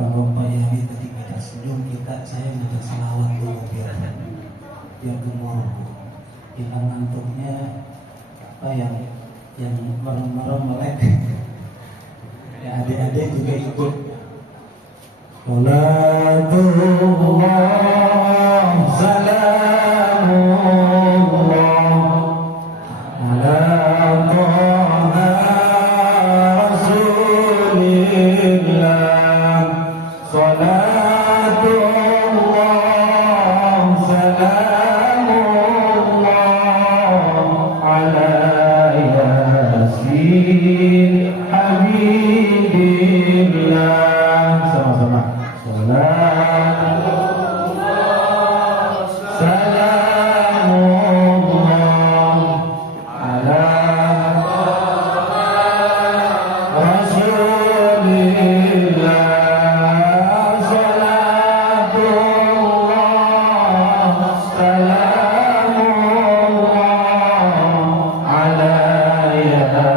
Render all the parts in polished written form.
Kalau Pak Yari tadi kita senyum, saya minta selawat dulu biar gemuk. Hilang ngantuknya yang merem-merem melek. Ya adik-adik juga ikut. Salatullah salamullah ala Taha Rasulillah. Salatullah salamullah ala Yasin Habibillah. Sama-sama. Salatullah salamullah ala Rasulillah. Salatullah salamullah ala Yasin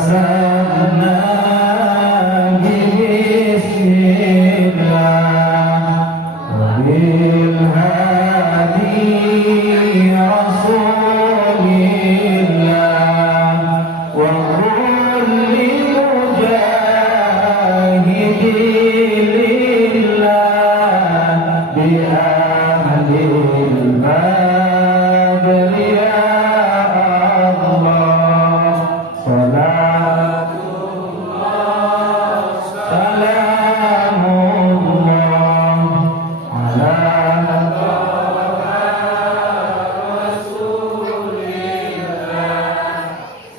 Tawasalna bismillah wa bil hadi rasulillah wa kulli mujahidillah bi ahlil badri ya Allah. Salatullah salamullah ala Rasulillah.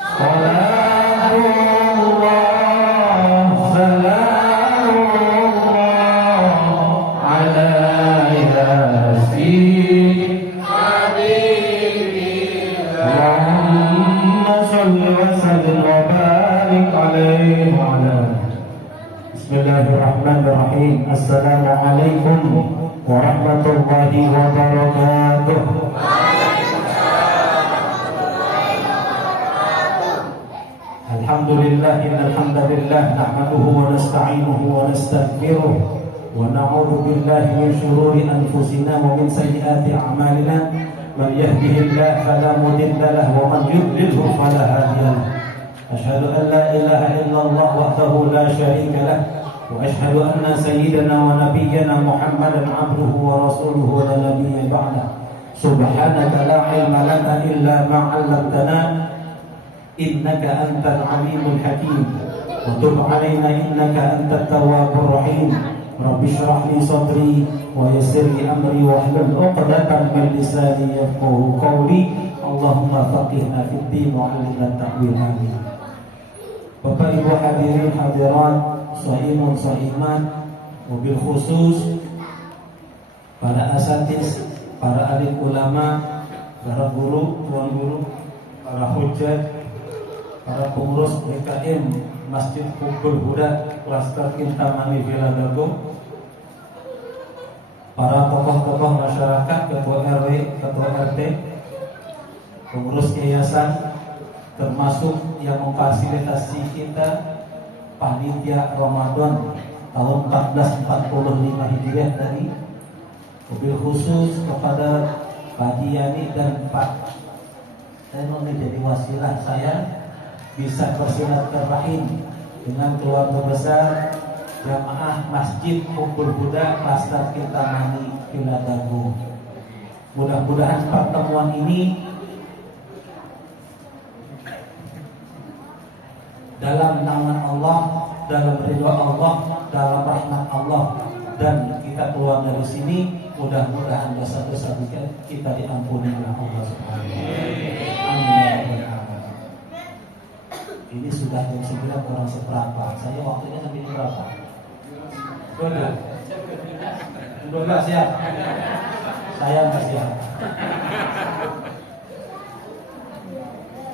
Salatullah salamullah ala Yasin Habibillah. Allahumma shalli wa sallim wa barik alaihi wa ala alihi. Bismillahirrahmanirrahim. Assalamualaikum warahmatullahi wabarakatuh. Alhamdulillah, innal hamdalillah nahmaduhu wa nasta'inuhu wa nastaghfiruh wa na'udzu billahi min shururi anfusina wa min sayyiati a'malina. Man yahdihillahu fala mudilla lahu wa man yudlilhu fala hadiya lahu. Asyhadu an la ilaha illallah wahdahu la syarika lah wa asyhadu anna sayyidana wa nabiyyana Muhammadan abduhu wa rasuluhu la nabiyya ba'da. Subhanaka la ilma lana illa ma 'allamtana innaka antal alimul hakim wa tub 'alaina innaka antat tawwabur rahim. Rabbi shrah li sadri wa yassir li amri wa hlul 'uqdatam min lisani yafqahu qawli. Allahumma faqihna fid din wa 'allimna ta'wil. Amin. Bapak Ibu hadirin hadirat, shaimun shaimat, mobil khusus para asatiz, para alim ulama, para guru, tuan guru, para hujjah, para pengurus BKM Masjid Hubbul Huda Klaster Kintamani Villa Dago, para tokoh-tokoh masyarakat, ketua RW, ketua RT, pengurus yayasan, termasuk yang memfasilitasi kita panitia Ramadan tahun 1445 Hijriah tadi. Mobil khusus kepada Pak Yani dan Pak, saya mau menjadi wasilah saya bisa bersilaturahim dengan keluarga besar jamaah Masjid Hubbul Huda Klaster Kintamani Villa Dago. Mudah-mudahan pertemuan ini dalam nama Allah, dalam ridha Allah, dalam rahmat Allah, dan kita keluar dari sini mudah-mudahan dosa-dosa kita diampuni oleh Allah Subhanahu wa taala. Amin. Ini sudah jam 9 kurang seperempat. Saya waktunya sampai jam berapa? 12 ya. Saya nggak siap.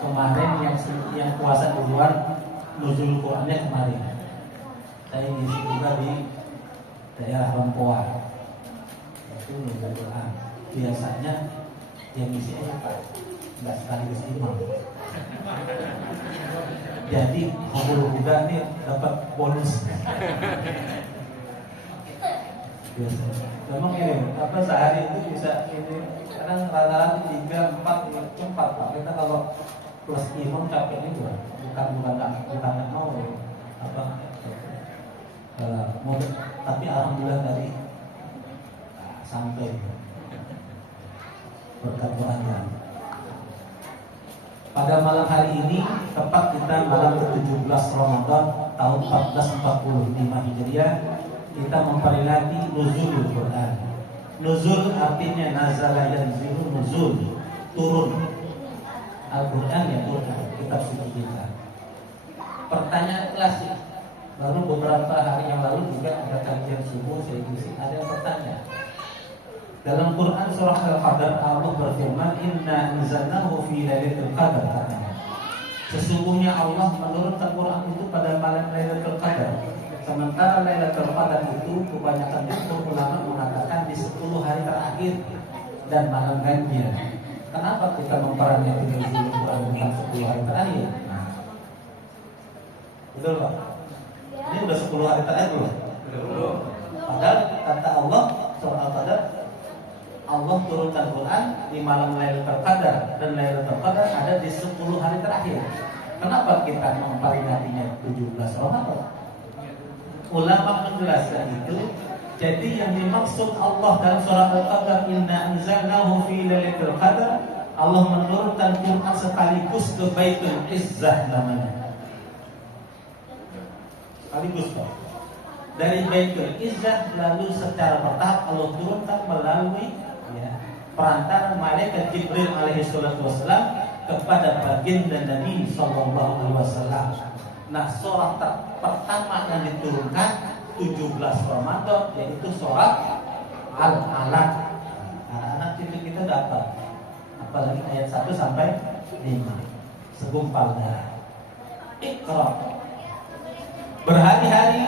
Kemarin yang puasa duluan nuzul Qurannya kemarin. Saya ngisi juga di daerah Rempoa. Itu nuzul Quran. Biasanya yang ngisi apa? nggak sekaligus imam. Jadi Khairul Huda nih dapat bonus. Biasa. Memang ini apa sehari itu bisa ini kadang rata-rata 3, 4, 4 Pak. Kita kalau plus imam capeknya juga bukan mau apa mau, tapi alhamdulillah dari sampai berkat doanya. Pada malam hari ini tepat kita malam ke-17 Ramadan tahun 1445 Hijriah, kita memperingati nuzulul Quran. Nuzul artinya nazala yanzilu, nuzul turun. Al-Quran ya turun, kitab suci kita. Pertanyaan klasik, baru beberapa hari yang lalu juga ada kajian subuh saya isi, ada yang bertanya. Dalam Quran surah Al-Qadar Allah berfirman, Inna anzalnahu fi lailatul qadar, katanya. Sesungguhnya Allah menurunkan Quran itu pada malam Lailatul Qadar. Sementara Lailatul Qadar itu kebanyakan ulama mengatakan di 10 hari terakhir dan malam ganjil. Kenapa kita memperingati nuzul Quran bukan 10 hari terakhir? Nah, betul Pak? Ini udah 10 hari terakhir belum? Belum. Padahal kata Allah surah Al-Qadar, Allah turunkan Quran di malam Lailatul Qadar, dan Lailatul Qadar ada di 10 hari terakhir. Kenapa kita memperingatinya 17 Ramadan? Ulama menjelaskan itu, jadi yang dimaksud Allah dalam surah Al-Qadar, Inna anzalnahu fi lailatul qadar, Allah menurunkan Quran sekaligus ke Baitul Izzah namanya. Sekaligus Pak. Dari Baitul Izzah lalu secara bertahap Allah turunkan melalui perantara malaikat Jibril alaihi salatu wassalam kepada baginda Nabi sallallahu alaihi wasallam. Nah, surah pertama yang diturunkan 17 Ramadan yaitu surah Al-Alaq. Anak-anak itu kita dapat apalagi ayat 1 sampai 5. Segumpal darah. Iqra. Berhari-hari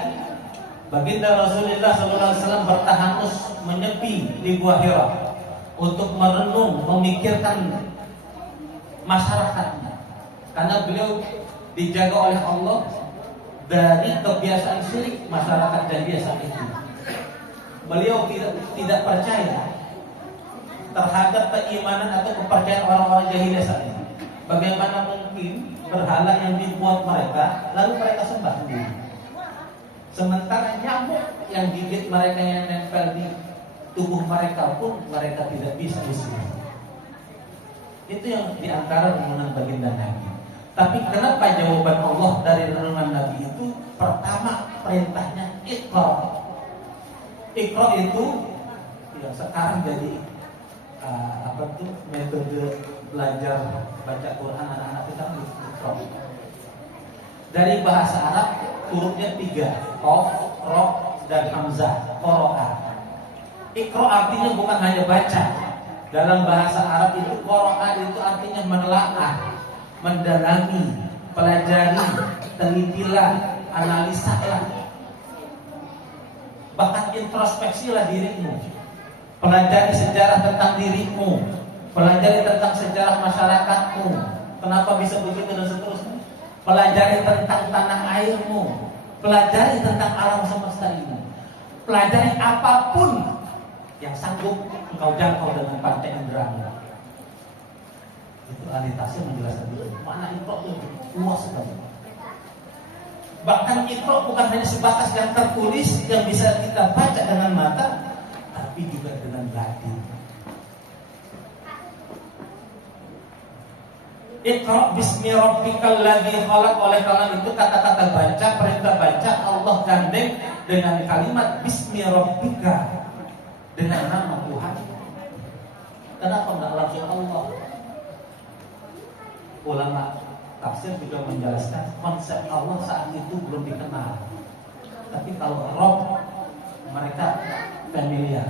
baginda Rasulullah sallallahu alaihi wasallam bertahanus menyepi di Gua Hira untuk merenung, memikirkan masyarakatnya, karena beliau dijaga oleh Allah dari kebiasaan syirik masyarakat jahiliyah saat itu. Beliau tidak percaya terhadap keimanan atau kepercayaan orang-orang jahiliyah saat itu. Bagaimana mungkin berhala yang dibuat mereka lalu mereka sembah sendiri, sementara nyamuk yang gigit mereka yang nempel di tubuh mereka pun mereka tidak bisa usir. Itu yang diantara renungan baginda Nabi. Tapi kenapa jawaban Allah dari renungan Nabi itu pertama perintahnya Iqra. Iqra itu yang sekarang jadi metode belajar baca Quran anak-anak kita Iqra. Dari bahasa Arab hurufnya 3, Qaf, Ra, dan Hamzah, Qara'a. Iqra artinya bukan hanya baca. Dalam bahasa Arab itu Qara'a itu artinya menelaah, mendalami, pelajari, telitilah, analisalah. Bahkan introspeksilah dirimu. Pelajari sejarah tentang dirimu, pelajari tentang sejarah masyarakatmu, kenapa bisa begitu dan seterusnya. Pelajari tentang tanah airmu, pelajari tentang alam semesta ini. Pelajari apapun yang sanggup engkau jangkau dengan pantai inderamu. Itu ahli tafsir menjelaskan itu. Mana Iqra itu luas sekali. Bahkan Iqra bukan hanya sebatas yang tertulis yang bisa kita baca dengan mata, tapi juga dengan batin. Iqra bismi rabbikal ladzi khalaq. Oleh karena itu kata-kata baca, perintah baca Allah gandeng dengan kalimat bismi rabbika, dengan nama Tuhan. Kenapa enggak langsung Allah? Ulama tafsir juga menjelaskan konsep Allah saat itu belum dikenal. Tapi kalau Rabb mereka familiar.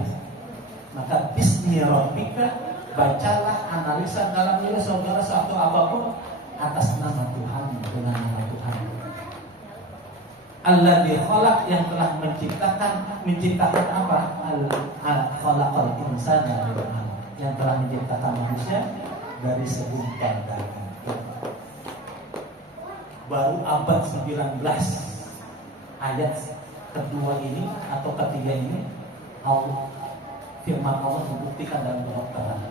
Maka bismi rabbika, bacalah, analisa dalam diri saudara satu apapun atas nama Tuhan, dengan nama Tuhan. Alladzi khalaq, yang telah menciptakan apa? Khalaqal insana, yang telah menciptakan manusia dari segumpal darah. Baru abad 19 ayat kedua ini atau ketiga ini firman Allah membuktikan dalam kedokteran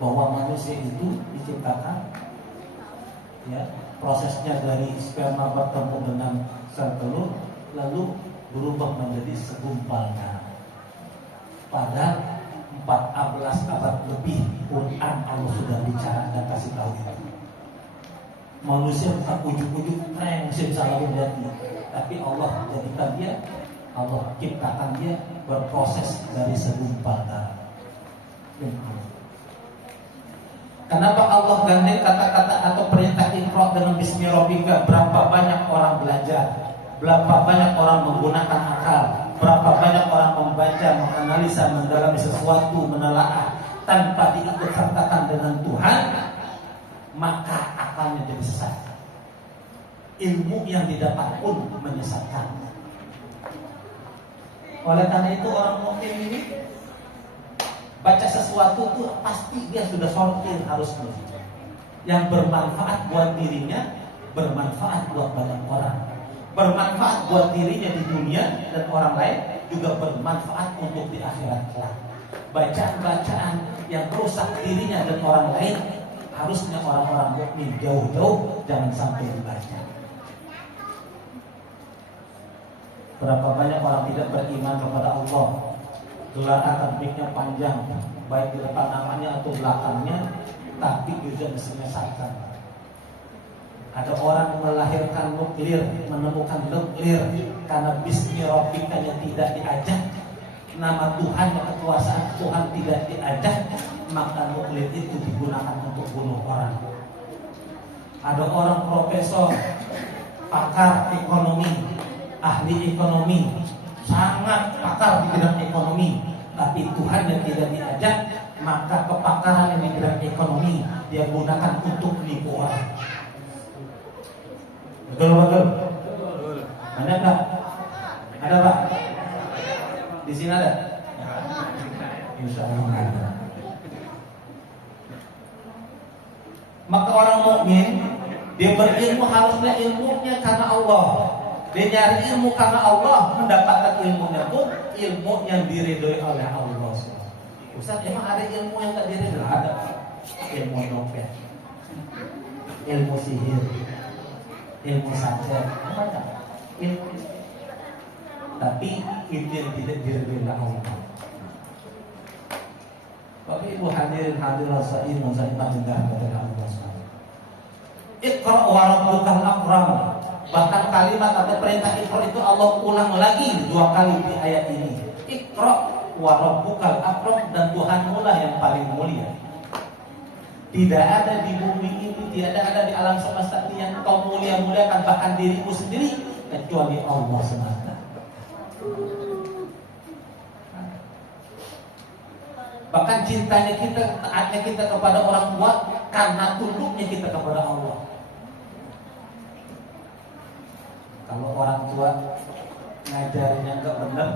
bahwa manusia itu diciptakan, ya, prosesnya dari sperma bertemu dengan sel telur lalu berubah menjadi segumpal darah. Pada 14 abad lebih Quran Allah sudah bicara dan kasih tahu itu. Manusia bukan ujuk-ujuk trengsip salah berarti, tapi Allah jadikan dia, Allah ciptakan dia berproses dari segumpal darah. Kenapa Allah gandeng kata-kata atau perintah Iqra dengan Bismi Rabbika? Berapa banyak orang belajar, berapa banyak orang menggunakan akal, berapa banyak orang membaca, menganalisa, mendalami sesuatu, menelaah tanpa diikut sertakan dengan Tuhan, maka akalnya jadi sesat. Ilmu yang didapat pun menyesatkan. Oleh karena itu orang mukmin ini baca sesuatu itu pasti dia sudah sortir harusnya. Yang bermanfaat buat dirinya, bermanfaat buat banyak orang. Bermanfaat buat dirinya di dunia dan orang lain, juga bermanfaat untuk di akhirat kelak. Bacaan-bacaan yang merusak dirinya dan orang lain harusnya orang-orang mukmin jauh-jauh jangan sampai dibaca. Berapa banyak orang tidak beriman kepada Allah, gelar akademiknya panjang, baik di depan namanya atau belakangnya, tapi juga menyesatkan. Ada orang melahirkan nuklir, menemukan nuklir karena Bismi Rabbikanya tidak diajak, nama Tuhan, kekuasaan Tuhan tidak diajak, maka nuklir itu digunakan untuk bunuh orang. Ada orang profesor, pakar ekonomi, ahli ekonomi, sangat pakar di bidang ekonomi, tapi Tuhan yang tidak diajak, maka kepakaran yang di bidang ekonomi dia gunakan untuk menipu orang. Betul. Ada nggak? Ada Pak? Di sini ada? Insya Allah ada. Maka orang mukmin dia berilmu harusnya ilmunya karena Allah. Dia nyari ilmu karena Allah, mendapatkan ilmunya pun ilmu yang diridhoi oleh Allah. Ustaz, emang ada ilmu yang tak diridhoi? Ada. Ilmu nyopet, ilmu sihir, ilmu santet, banyak ilmu. Tapi itu yang tidak diridhoi oleh Allah. Bapak Ibu hadirin hadirat sa'im sa'imah dengan kepada Allah SWT. Iqra wa rabbukal akram. Bahkan kalimat atau perintah Iqra itu Allah ulang lagi 2 kali di ayat ini. Iqra wa rabbukal akram, dan Tuhanmu lah yang paling mulia. Tidak ada di bumi ini, tidak ada di alam semesta ini yang kau mulia-muliakan bahkan dirimu sendiri kecuali Allah semata. Bahkan cintanya kita, taatnya kita kepada orang tua karena tunduknya kita kepada Allah. Kalau orang tua ngajarinnya enggak benar,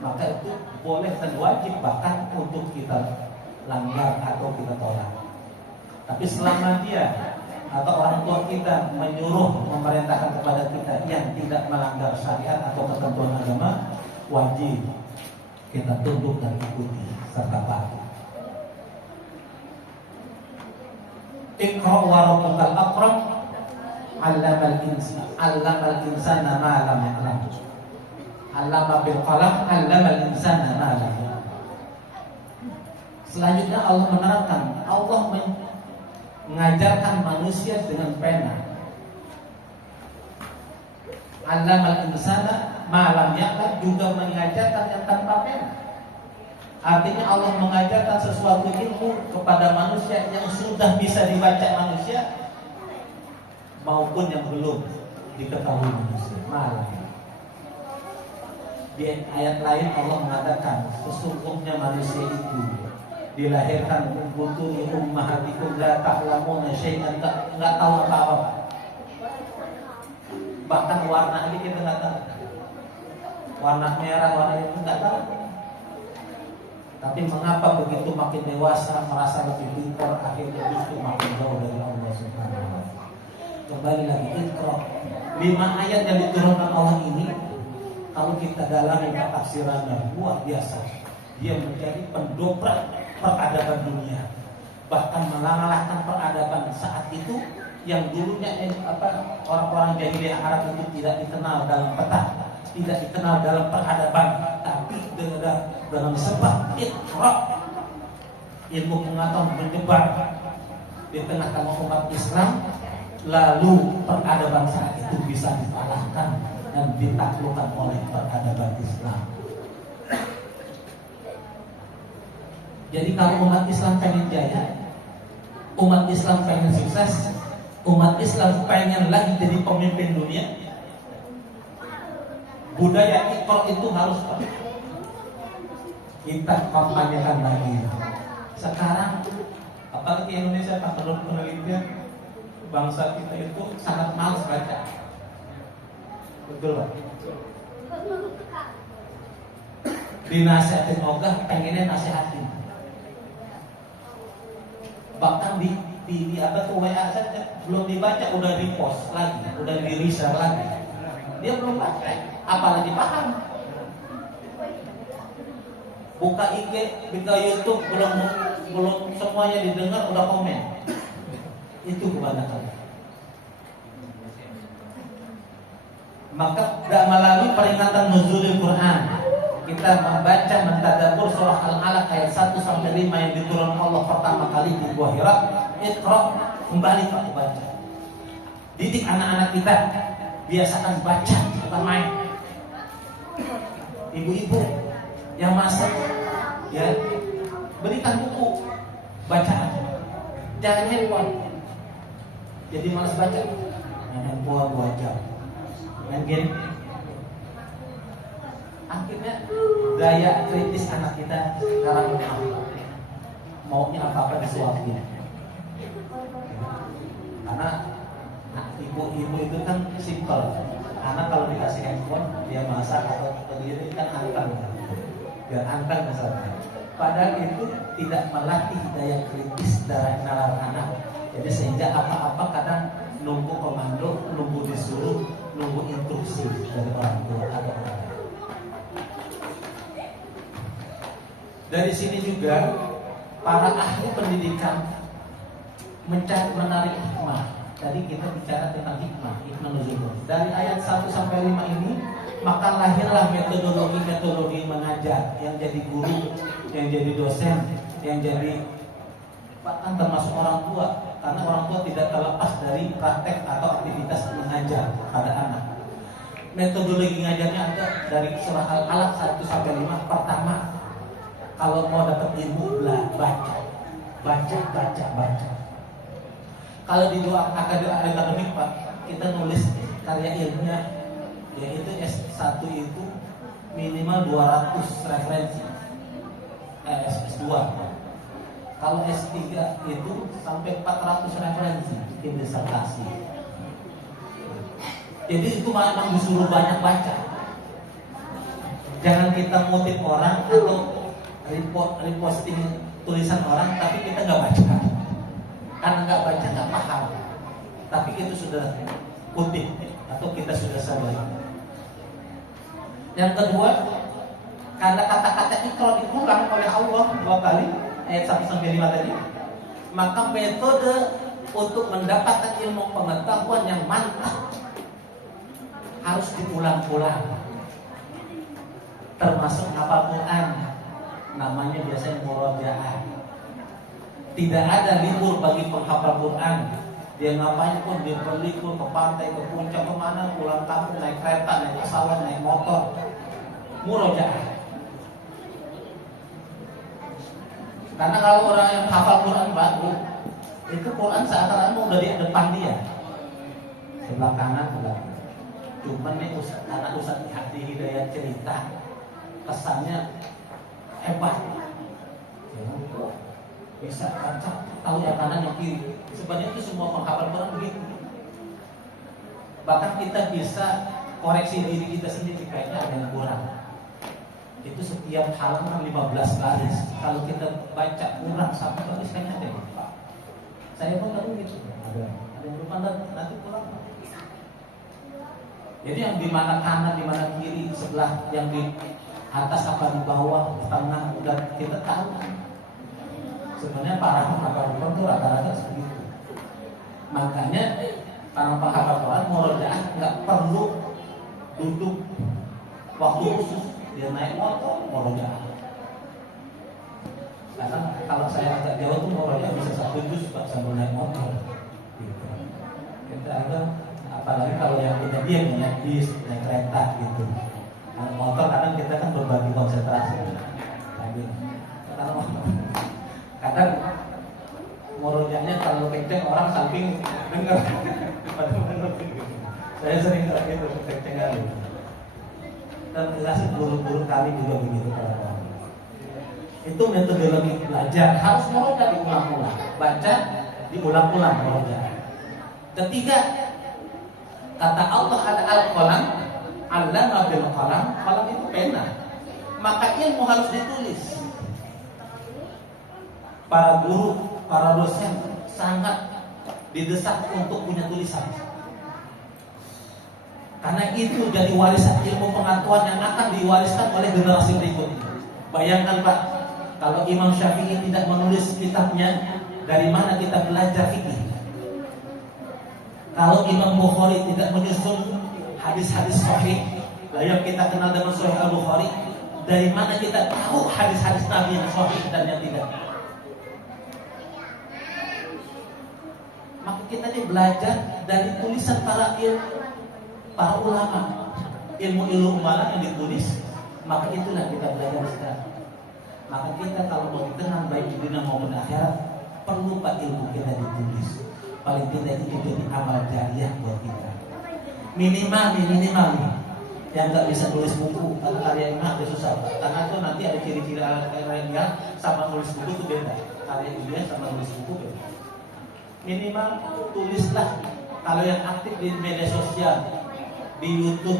maka itu boleh dan wajib bahkan untuk kita langgar atau kita tolak. Tapi selama dia atau orang tua kita menyuruh, memerintahkan kepada kita yang tidak melanggar syariat atau ketentuan agama, wajib kita tunduk dan ikuti serta patuh. Iqra wa rabbukal akram, 'allamal insana ma lam ya'lam. 'Allama bil qalam, 'allamal insana ma lam ya'lam. Selanjutnya Allah menerangkan, Allah mengajarkan manusia dengan pena. 'Allamal insana ma lam ya'lam juga mengajarkan yang tanpa pena. Artinya Allah mengajarkan sesuatu ilmu kepada manusia yang sudah bisa dibaca manusia maupun yang belum diketahui manusia. Malah di ayat lain Allah mengatakan sesungguhnya manusia itu dilahirkan butuni ummahatikum la ta'lamuna syai'an, enggak tahu apa-apa. Bahkan warna ini kita enggak tahu. Warna merah, warna itu enggak tahu. Tapi mengapa begitu makin dewasa merasa lebih pintar, akhirnya justru makin jauh dari Allah Subhanahu wa taala. Kembali lagi Iqra. 5 ayat yang diturunkan Allah ini kalau kita dalami tafsirannya luar biasa. Dia menjadi pendobrak peradaban dunia. Bahkan mengalahkan peradaban saat itu yang dulunya orang-orang jahiliyah Arab itu tidak dikenal dalam peta, tidak dikenal dalam peradaban, tapi dalam sebab Iqra, ilmu pengetahuan menyebar di tengah-tengah umat Islam, lalu peradaban saat itu bisa dikalahkan dan ditaklukkan oleh peradaban Islam. Jadi kalau umat Islam pengen jaya, umat Islam pengen sukses, umat Islam pengen lagi jadi pemimpin dunia, budaya Iqra itu harus kita kampanyekan lagi. Sekarang apalagi Indonesia, menurut penelitian bangsa kita itu sangat malas baca. Betul Pak? Dinasihatin ogah, pengennya nasihatin. Bahkan di WA saja belum dibaca udah repost lagi, udah di-reshare lagi. Dia belum baca, apalagi paham. Buka IG, buka YouTube, belum semuanya didengar udah komen. Itu kebanyakan. Maka tidak melalui peringatan nuzulul Quran, kita membaca mentadabbur surah Al-Alaq ayat 1 sampai 5 yang diturunkan Allah pertama kali di Gua Hira. Iqra, kembali Pak baca. Didik anak-anak kita, biasakan baca, bukan main. Ibu-ibu yang masak, ya berikan buku bacaan, jangan handphone. Jadi malas baca, handphone 2 jam, main game. Akhirnya daya kritis anak kita sekarang maunya apa-apa disuapin. Karena ibu-ibu itu kan simpel. Anak kalau dikasih handphone, dia masak atau berdiri kan anteng, biar anteng misalnya. Padahal itu tidak melatih daya kritis dari nalar anak. Jadi sehingga apa-apa kadang nunggu komando, nunggu disuruh, nunggu instruksi dari orang tua atau orang lain. Dari sini juga para ahli pendidikan menarik hikmah. Tadi kita bicara tentang hikmah nuzul. Dari ayat 1 sampai 5 ini, maka lahirlah metodologi mengajar yang jadi guru, yang jadi dosen, yang jadi bahkan termasuk orang tua, karena orang tua tidak terlepas dari praktek atau aktivitas mengajar pada anak. Metodologi ngajarnya ada dari surah Al-Alaq 1 sampai 5. Pertama, kalau mau dapat ilmu, baca. Kalau di dua akademik Pak, kita nulis karya ilmiah, yaitu S1 itu minimal 200 referensi, S2. Kalau S3 itu sampai 400 referensi bikin disertasi. Jadi itu memang disuruh banyak baca. Jangan kita ngutip orang atau reposting tulisan orang, tapi kita nggak baca. Karena nggak baca nggak paham. Tapi itu sudah kutip atau kita sudah sadar. Yang kedua, karena kata-kata Iqra diulang oleh Allah 2 kali, ayat 1 sampai 5 tadi, maka metode untuk mendapatkan ilmu pengetahuan yang mantap harus diulang-ulang. Termasuk hafal Quran, namanya biasanya murojaah. Tidak ada libur bagi penghafal Quran. Dia ngapain pun, dia berlibur ke pantai, ke puncak, kemana, pulang kampung, naik kereta, naik pesawat, naik motor, murojaah. Karena kalau orang yang hafal Quran baru, itu Quran seakan-akan udah di depan dia, sebelah kanan, sebelah kiri. Cuman nih anak Ustaz Hadi Hidayat cerita, kesannya hebat. Bisa baca, tahu yang kanan yang kiri. Sebenarnya itu semua penghafal Quran begitu. Bahkan kita bisa koreksi diri kita sendiri, kayaknya ada yang kurang. itu setiap halaman 15 baris. Kalau kita baca kurang satu baris kan ada. Saya pun tahu gitu. Ada yang lupa nanti pulang. Jadi yang di mana kanan, di mana kiri, sebelah yang di atas apa di bawah, di tengah, udah kita tahu. Sebenarnya para penghafal Quran itu rata-rata segitu. Makanya para penghafal Quran murojaah nggak perlu duduk waktu khusus, dia naik motor murojaah. Karena kalau saya agak jauh tuh murojaah bisa 1 juz sambil naik motor. Gitu. Kita ada, apalagi kalau yang punya dia naik bis, naik kereta gitu. Naik motor kadang kita kan berbagi konsentrasi. Tapi kadang murojaahnya kalau kenceng orang samping dengar. Saya sering kayak gitu, kenceng kali. Dan jelas guru-guru kami juga begitu para. Itu metodologi belajar, harus murojaah diulang-ulang, baca diulang-ulang murojaah. Ketiga, kata Allah ada al-qalam, allama bil qalam, qalam itu pena. Maka ilmu harus ditulis. Para guru, para dosen sangat didesak untuk punya tulisan. Karena itu jadi warisan ilmu pengetahuan yang akan diwariskan oleh generasi berikutnya. Bayangkan Pak, kalau Imam Syafi'i tidak menulis kitabnya, dari mana kita belajar fikih? Kalau Imam Bukhari tidak menyusun hadis-hadis sahih, yang kita kenal dengan Sahih Al-Bukhari, dari mana kita tahu hadis-hadis Nabi yang sahih dan yang tidak? Maka kita ini belajar dari tulisan para ulama, ilmu umara yang ditulis. Maka itulah kita belajar sekarang. Maka kita kalau mau dikenal baik di dunia maupun akhirat, perlu Pak ilmu kita ditulis. Paling tidak itu jadi amal jariah buat kita. Minimal yang nggak bisa tulis buku atau karya ilmiah itu susah. Karena itu nanti ada ciri-ciri karya ilmiah sama tulis buku itu beda. Karya ilmiah sama tulis buku beda. Minimal tulislah. Kalau yang aktif di media sosial, di YouTube,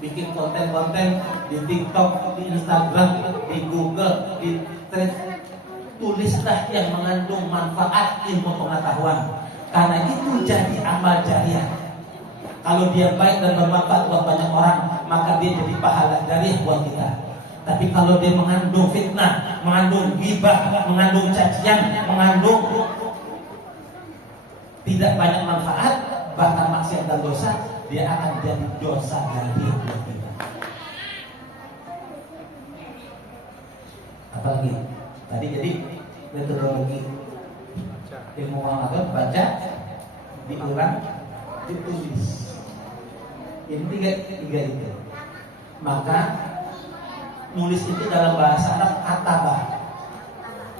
bikin konten-konten di TikTok, di Instagram, di Google, di Threads, tulislah yang mengandung manfaat ilmu pengetahuan. Karena itu jadi amal jariah. Kalau dia baik dan bermanfaat buat banyak orang, maka dia jadi pahala jariah buat kita. Tapi kalau dia mengandung fitnah, mengandung ghibah, mengandung cacian, mengandung tidak banyak manfaat, bahkan maksiat dan dosa, dia akan jadi dosa jariah buat kita. Apalagi tadi jadi metodologi ilmu pengetahuan, baca, diulang, ditulis. Ini tiga itu. Maka nulis itu dalam bahasa Arab katabah.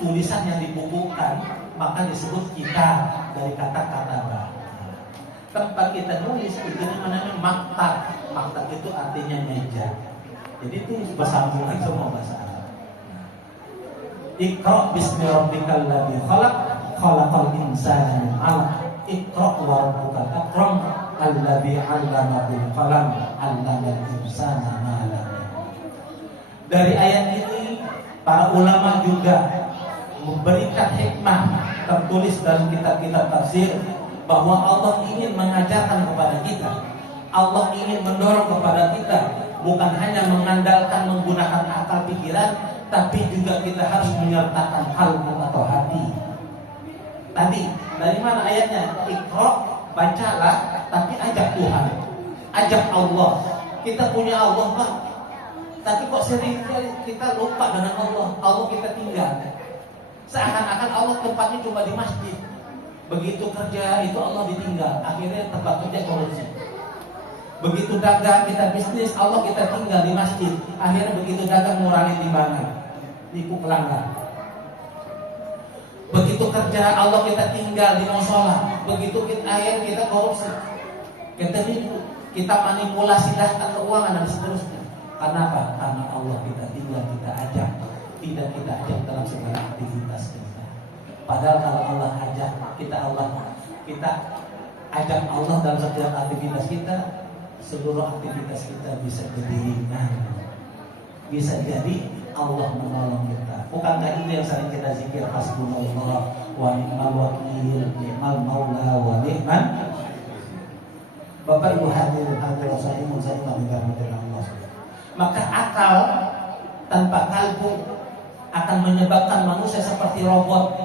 Tulisan yang dibukukan, maka disebut kitab, dari kata katabah. Tempat kita nulis itu namanya maktab. Maktab itu artinya meja. Jadi itu bersambungan semua bahasa Arab. Iqra bismi rabbikal ladzi khalaq, khalaqal insana min 'alaq. Iqra wa rabbukal akram, alladzi 'allama bil qalam, 'allamal insana ma lam ya'lam. Dari ayat ini para ulama juga memberikan hikmah tertulis dalam kitab-kitab tafsir bahwa Allah ingin mengajarkan kepada kita, Allah ingin mendorong kepada kita bukan hanya mengandalkan menggunakan akal pikiran, tapi juga kita harus menyertakan qalbu atau hati. Tadi dari mana ayatnya? Iqra, bacalah, tapi ajak Tuhan, ajak Allah. Kita punya Allah Pak, tapi kok sering kita lupa dengan Allah. Allah kita tinggal. Seakan-akan Allah tempatnya cuma di masjid. Begitu kerja itu Allah ditinggal. Akhirnya tempat kerja korupsi. Begitu dagang kita bisnis, Allah kita tinggal di masjid. Akhirnya begitu dagang ngurangi timbangan, nipu pelanggan. Begitu kerja Allah kita tinggal di musola. Begitu akhirnya kita korupsi, kita nipu, kita manipulasi data keuangan dan seterusnya. Kenapa? Karena Allah kita tinggal, kita ajak, tidak kita ajak dalam segala aktivitas kita. Padahal kalau Allah ajak kita ajak Allah dalam setiap aktivitas kita, seluruh aktivitas kita bisa jadi ringan. bisa jadi Allah menolong kita. Bukankah itu yang sering kita zikir, hasbunallah wa ni'mal wakil, ni'mal maula wa ni'man. Bapak Ibu hadirin hadirat saya dirahmati Allah. Maka akal tanpa kalbu akan menyebabkan manusia seperti robot.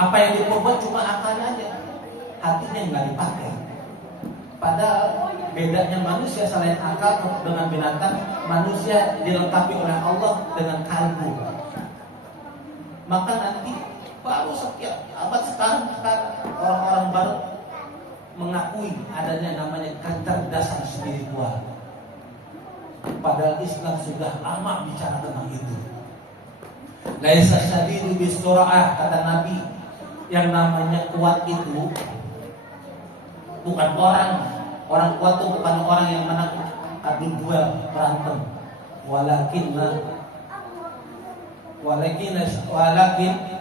Apa yang diperbuat cuma akalnya aja, hatinya nggak dipakai. Padahal bedanya manusia selain akal dengan binatang, manusia dilengkapi oleh Allah dengan kalbu. Maka nanti baru sekian abad sekarang orang-orang baru mengakui adanya namanya kecerdasan spiritual. Padahal Islam sudah lama bicara tentang itu. Laisa syadidu bisur'ah, kata Nabi, yang namanya kuat itu bukan orang kuat itu bukan orang yang menang adu duel berantem, walakin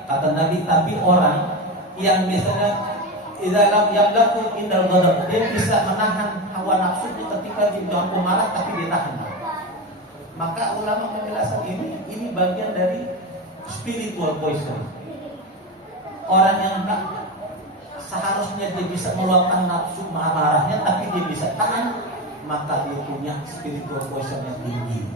kata Nabi, tapi orang yang misalnya dalam yang laku indal ghadab, dia bisa menahan hawa nafsu ketika di dalam marah tapi ditahan. Maka ulama menjelaskan ini bagian dari spiritual poison. Orang yang seharusnya dia bisa meluapkan nafsu marahnya tapi dia bisa tahan, maka dia punya spiritual poison yang tinggi.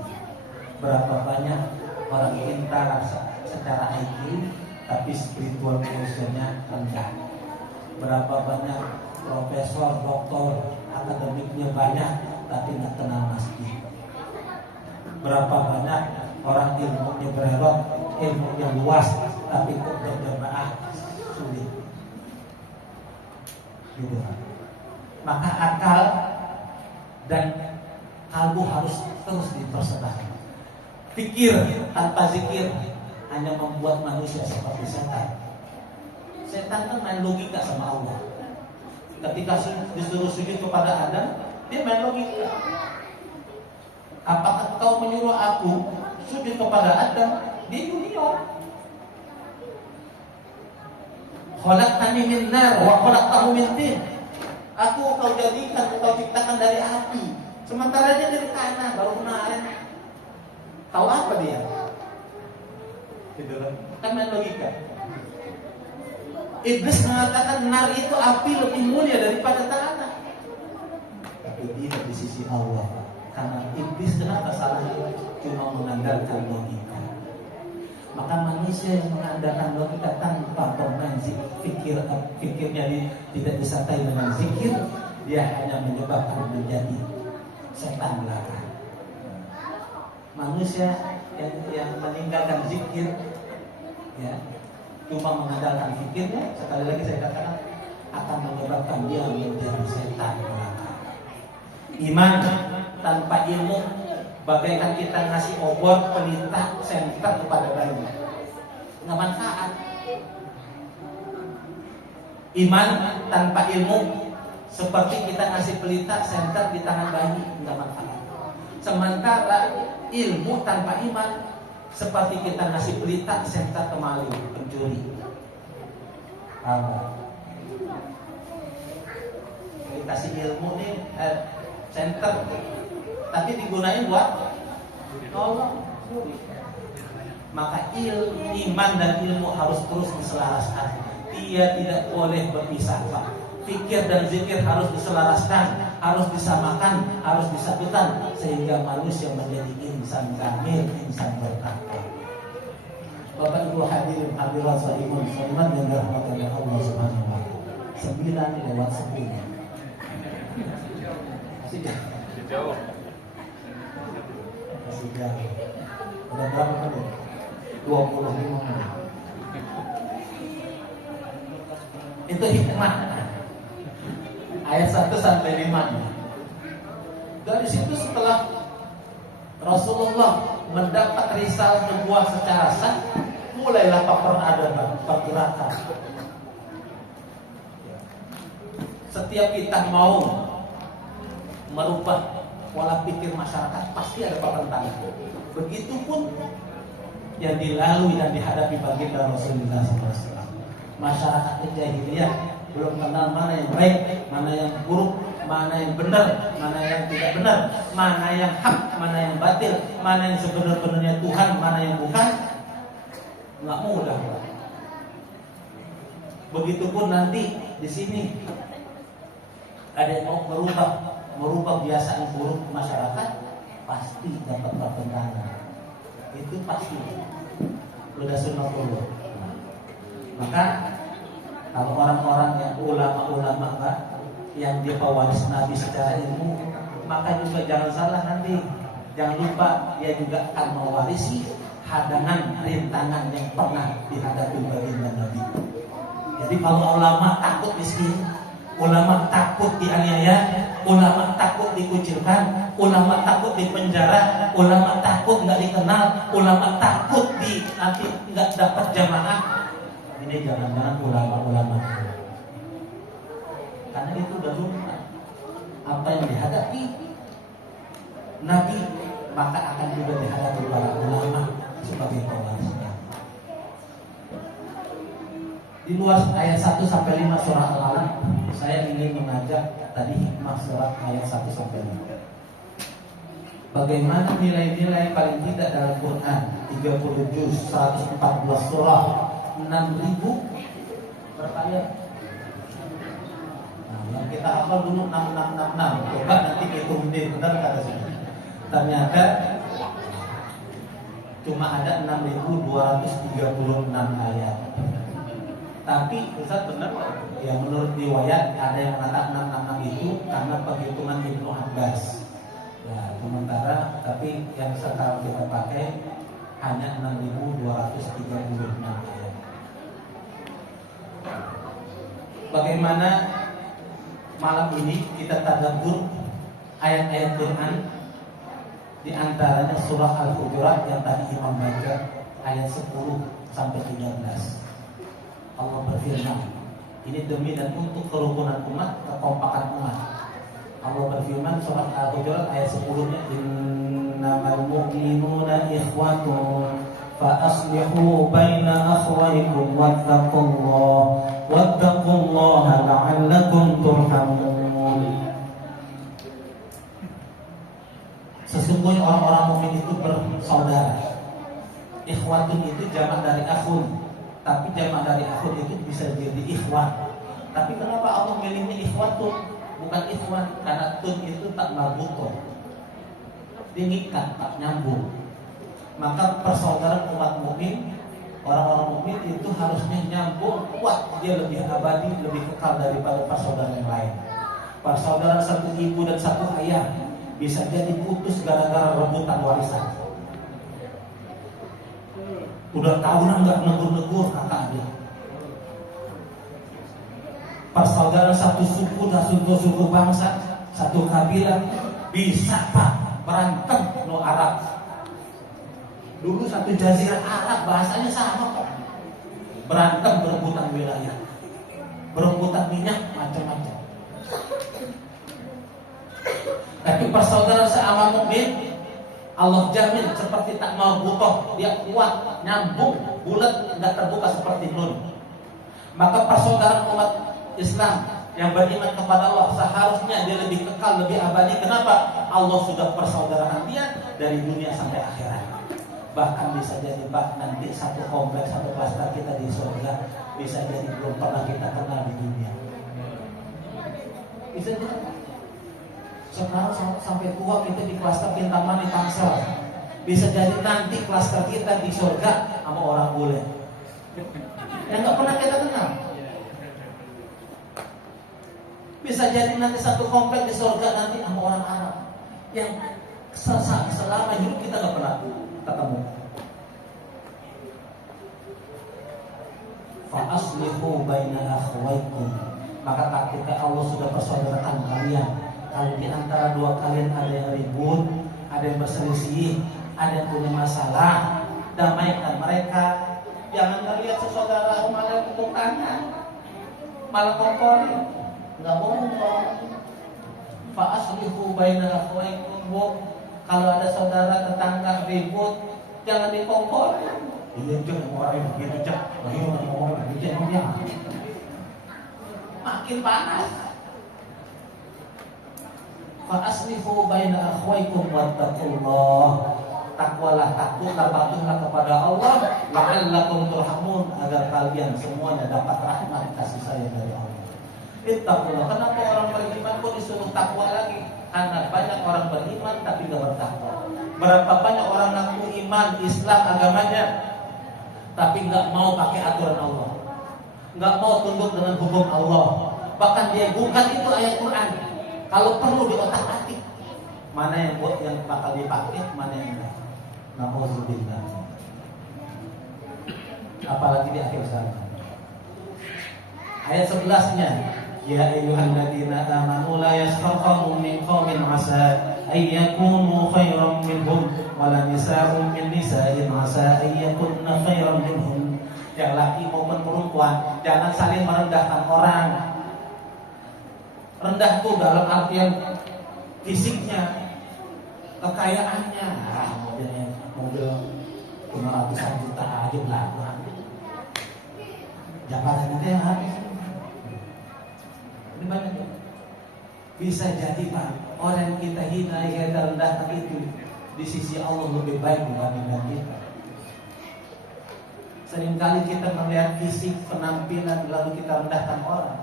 Berapa banyak orang pintar secara IQ tapi spiritual poisonnya rendah. Berapa banyak profesor, doktor, akademiknya banyak tapi nggak kenal masjid. Berapa banyak orang ilmunya berebut, ilmunya luas tapi kok berjamaah sulit. Gitu. Maka akal dan kalbu harus terus dipersembahkan. Fikir tanpa zikir hanya membuat manusia seperti setan. Setan kan main logika sama Allah. Ketika disuruh sujud kepada Adam, dia main logika. Apakah kau menyuruh aku sujud kepada Adam? Dia junior. Khalaqtani min nar wa khalaqtahu min tin. Aku kau ciptakan dari api, sementara dia dari tanah, baru kemarin. Tahu apa dia? Gitu kan? Kan main logika. Iblis mengatakan nar itu api lebih mulia daripada tanah. Tapi tidak di sisi Allah. Karena iblis kenapa salahnya? Cuma mengandalkan logika. Maka manusia yang mengandalkan logika tanpa bermain fikirnya tidak disertai dengan zikir, dia hanya menyebabkan menjadi setan belaka. Manusia yang meninggalkan zikir, ya, cuma mengandalkan fikirnya, sekali lagi saya katakan akan menyebabkan dia menjadi setan belaka. Iman tanpa ilmu bagaikan kita ngasih obor pelita senter kepada bayi, nggak manfaat. Iman tanpa ilmu seperti kita ngasih pelita senter di tangan bayi, nggak manfaat. Sementara ilmu tanpa iman seperti kita ngasih pelita senter ke maling, pencuri. Dikasih ilmu nih senter, tapi digunain buat nolong. Maka iman dan ilmu harus terus diselaraskan. Dia tidak boleh berpisah. Fikir dan zikir harus diselaraskan, harus disamakan, harus disatukan sehingga manusia menjadi insan kamil, insan bertakwa. Bapak Ibu hadirin hadirat saiman yang dirahmati oleh Allah Subhanahu wa taala. 9:10. Masih jauh. Masih jauh. Udah berapa menit? 25 menit. Itu hikmah. Ayat 1 sampai 5. Dari situ setelah Rasulullah mendapat risalah nubuwah secara sah, mulailah peradaban, pergerakan. Setiap kita mau merubah pola pikir masyarakat, pasti ada pertentangan. Begitupun yang dilalui dan dihadapi baginda Rasulullah SAW. masyarakat jahiliyah, belum kenal mana yang baik, mana yang buruk, mana yang benar, mana yang tidak benar, mana yang hak, mana yang batil, mana yang sebenar-benarnya Tuhan, mana yang bukan. Nggak mudah. Begitupun nanti di sini ada yang mau merubah kebiasaan buruk masyarakat, pasti dapat pertentangan. Itu pasti. Udah sunatullah. Maka kalau orang-orang yang ulama-ulama Pak, yang dia pewaris Nabi secara ilmu, maka juga jangan salah nanti. Jangan lupa dia juga akan mewarisi hadangan, rintangan yang pernah dihadapi baginda Nabi. Jadi kalau ulama takut miskin, ulama takut dianiaya, ulama takut dikucilkan, ulama takut dipenjara, ulama takut nggak dikenal, ulama takut nanti nggak dapat jamaah. Ini jangan-jangan ulama-ulama, karena itu udah lupa apa yang dihadapi Nabi, maka akan juga dihadapi para ulama sebagai pewarisnya. Di luar ayat 1 sampai 5 surah Al-Alaq, saya ingin mengajak tadi hikmah surat ayat 1 sampai 5. Bagaimana nilai-nilai paling tidak dalam Quran 30 juz, 114 surah, 6.000 berapa ayat? Nah, yang kita hafal dulu 6666. Coba nanti hitung deh, benar kata saya. Ternyata cuma ada 6.236 ayat. Tapi Ustaz benar ya, menurut riwayat ada yang mengatakan 666 itu karena perhitungan Ibnu Abbas. Ya, sementara tapi yang sekarang kita pakai hanya 6.236 ayat. Bagaimana malam ini kita tadabbur ayat-ayat Quran, di antaranya surah Al-Hujurat yang tadi Imam baca ayat 10 sampai 13. Allah berfirman, ini demi dan untuk kerukunan umat, kekompakan umat. Allah berfirman surah Al-Hujurat ayat 10-nya, innamal mu'minuna ikhwatun fa aslihu baina akhwaykum wattaqullaha la'allakum turhamun. Sesungguhnya orang-orang mukmin itu bersaudara. Ikhwatun itu jamak dari akhun. Tapi jamak dari akhun itu bisa jadi ikhwan. Tapi kenapa Allah milihnya ikhwatun bukan ikhwan? Karena tun itu tak marbuton, diikat, tak nyambung. Maka persaudaraan umat mukmin, orang-orang mukmin itu harusnya nyambung, kuat. Dia lebih abadi, lebih kekal daripada persaudaraan yang lain. Persaudaraan satu ibu dan satu ayah bisa jadi putus gara-gara rebutan warisan. Udah tahunan nggak negur-negur kakak adik. Persaudaraan satu suku dan suku bangsa, satu kabilah bisa Pak berantem no Arab. Dulu satu jazirah Arab bahasanya sama Pak. Berantem berebutan wilayah, berebutan minyak macam-macam. Tapi persaudaraan seaman mukmin Allah jamin seperti tak mau butuh, dia kuat, nyambung, bulat, nggak terbuka seperti nun. Maka persaudaraan umat Islam yang beriman kepada Allah seharusnya dia lebih kekal, lebih abadi. Kenapa? Allah sudah persaudaraan dia dari dunia sampai akhirat. Bahkan bisa jadi nanti satu kompleks, satu klaster kita di surga bisa jadi belum pernah kita kenal di dunia. Bisa jadi. Sekarang sampai tua kita di klaster Kintaman di Tangsel. Bisa jadi nanti klaster kita di surga sama orang bule yang nggak pernah kita kenal. Bisa jadi nanti satu komplek di surga nanti sama orang Arab yang selama hidup kita nggak pernah ketemu. Fa aslihu baina akhwaykum, maka ketika Allah sudah persaudarakan kalian, kalau di antara dua kalian ada yang ribut, ada yang berselisih, ada yang punya masalah, damaikan mereka. Jangan lihat saudara malah tepuk tangan, malah komporin, nggak bohong. Fa aslihu baina akhwaykum. Kalau ada saudara tetangga ribut, jangan dikomporin, Iya cek orang yang begitu cek, ayo ngomong begitu dia. Makin panas. Fa aslihu baina akhwaikum wattaqullah. Takwalah, takutlah, patuhlah kepada Allah, la'allakum turhamun, agar kalian semuanya dapat rahmat kasih sayang dari Allah. Ittaqullah. Kenapa orang beriman kok disuruh takwa lagi? Karena banyak orang beriman tapi gak bertakwa. Berapa banyak orang ngaku iman, Islam, agamanya, tapi nggak mau pakai aturan Allah, nggak mau tunduk dengan hukum Allah. Bahkan dia bukan itu ayat Quran. Kalau perlu di otak-atik mana yang buat yang bakal dipakai, mana yang enggak. Nauzubillah. Apalagi di akhir zaman. Ayat 11-nya, ya ayyuhalladzina amanu la yaskhar qaumun min qaumin 'asa ay yakunu khairan minhum wala nisa'un min nisa'in 'asa ay yakunna khairan minhum. Yang laki maupun perempuan jangan saling merendahkan orang. Rendah itu dalam artian fisiknya, kekayaannya, mobil 500 juta aja belakang. Jabatan itu yang habis. Ini banyak ya. Bisa jadi Pak, orang yang kita hina, yang kita rendahkan itu di sisi Allah lebih baik dibandingkan kita. Seringkali kita melihat fisik, penampilan, lalu kita rendahkan orang.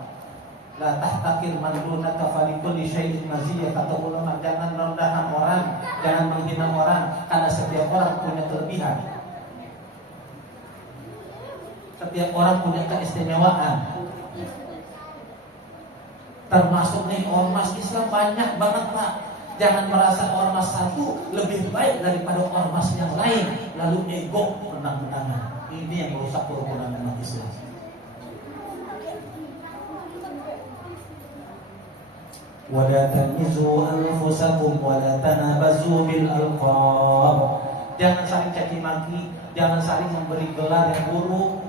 La tahtakir man dunaka falikulli syai'in maziyah, kata ulama. Jangan merendahkan orang, jangan menghina orang, karena setiap orang punya kelebihan. Setiap orang punya keistimewaan. Termasuk nih ormas Islam banyak banget Pak. Jangan merasa ormas satu lebih baik daripada ormas yang lain, lalu ego menang-menangan. Ini yang merusak kerukunan umat Islam. Wala tamizu anfusakum wala tanabazu bil alqab. Jangan saling caci maki, jangan saling memberi gelar yang buruk.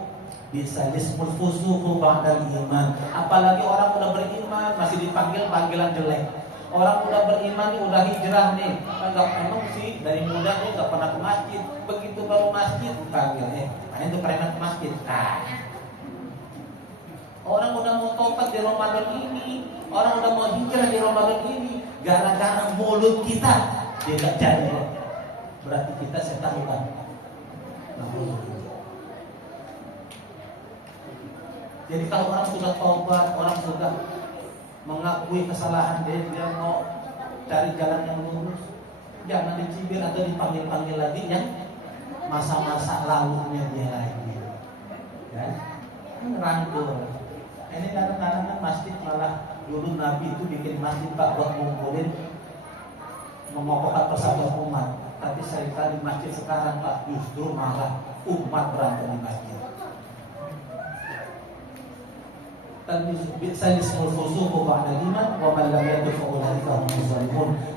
Bisa disebut fusuqu ba'dal iman. Apalagi orang udah beriman masih dipanggil panggilan jelek. Orang udah beriman nih, udah hijrah nih, enggak, emang sih dari muda nih enggak pernah ke masjid. Begitu baru masjid dipanggil itu preman ke masjid. Orang udah mau tobat di Ramadan ini, orang udah mau hijrah di Ramadan ini, gara-gara mulut kita dia enggak jadi. Berarti kita setan bukan. Jadi kalau orang sudah tobat, orang sudah mengakui kesalahan dia mau cari jalan yang lurus, jangan dicibir atau dipanggil-panggil lagi yang masa-masa lalunya dia lagi. Ya, ngerangkul. Ini kadang-kadang masjid malah dulu Nabi itu bikin masjid Pak buat ngumpulin, mengokohkan persatuan umat. Tapi seringkali masjid sekarang Pak justru malah umat berantem di masjid.